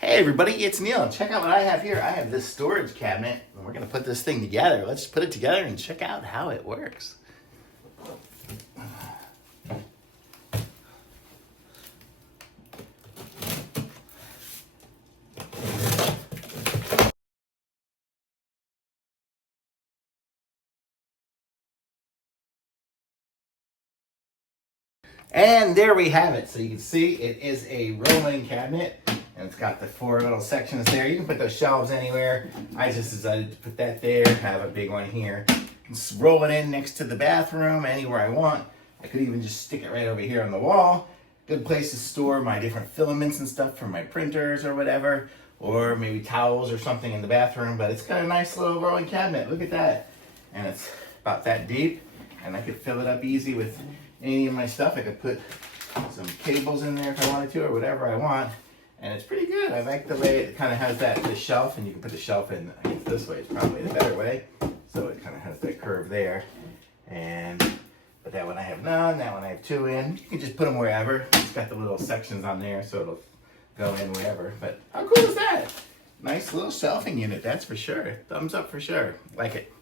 Hey everybody, it's Neil. Check out what I have here. I have this storage cabinet, and we're gonna put this thing together. Let's put it together and check out how it works. And there we have it. So you can see it is a rolling cabinet, and it's got the four little sections there. You can put those shelves anywhere. I just decided to put that there, have a big one here. Just roll it in next to the bathroom, anywhere I want. I could even just stick it right over here on the wall. Good place to store my different filaments and stuff for my printers or whatever, or maybe towels or something in the bathroom. But it's got a nice little rolling cabinet. Look at that. And it's about that deep, and I could fill it up easy with any of my stuff. I could put some cables in there if I wanted to, or whatever I want. And it's pretty good. I like the way it kind of has the shelf, and you can put the shelf in, I guess this way is probably the better way. So it kind of has that curve there. But that one I have none, that one I have two in. You can just put them wherever. It's got the little sections on there, so it'll go in wherever. But how cool is that? Nice little shelving unit, that's for sure. Thumbs up for sure. Like it.